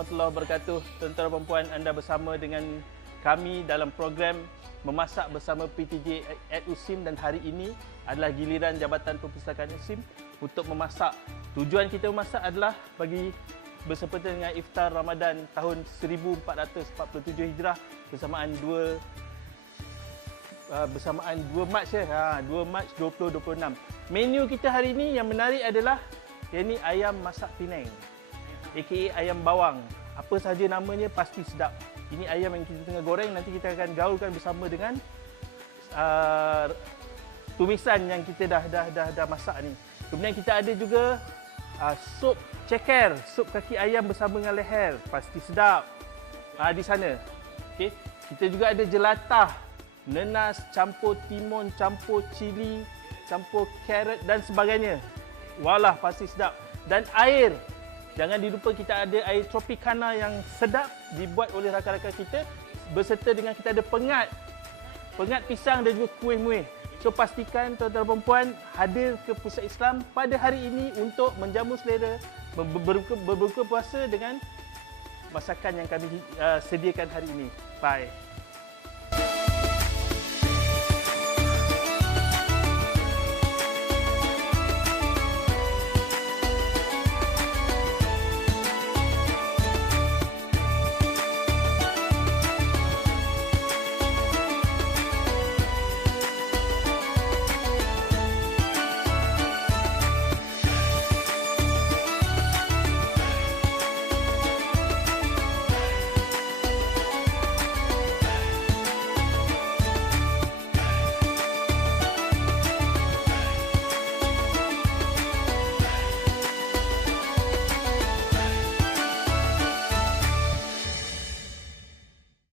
warahmatullahi wabarakatuh. Tuan-tuan dan puan, anda bersama dengan kami dalam program Memasak bersama PTJ at USIM, dan hari ini adalah giliran Jabatan Perpustakaan USIM untuk memasak. Tujuan kita memasak adalah bagi bersempena dengan Iftar Ramadan tahun 1447 Hijrah bersamaan 2 Mac 2 Mac 2026. Menu kita hari ini yang menarik adalah yakni ayam masak Penang, aka ayam bawang. Apa saja namanya pasti sedap. Ini ayam yang kita tengah goreng, nanti kita akan gaulkan bersama dengan tumisan yang kita dah masak ni. Kemudian kita ada juga sup ceker, sup kaki ayam bersama dengan leher, pasti sedap. Di sana. Okey. Kita juga ada jelatah, nenas campur timun, campur cili, campur carrot dan sebagainya. Walah, pasti sedap. Dan air. Jangan dilupa kita ada air Tropicana yang sedap dibuat oleh rakan-rakan kita berserta dengan kita ada pengat pisang dan juga kuih muih. So pastikan tuan-tuan dan puan hadir ke Pusat Islam pada hari ini untuk menjamu selera, berbuka puasa dengan masakan yang kami sediakan hari ini. Bye.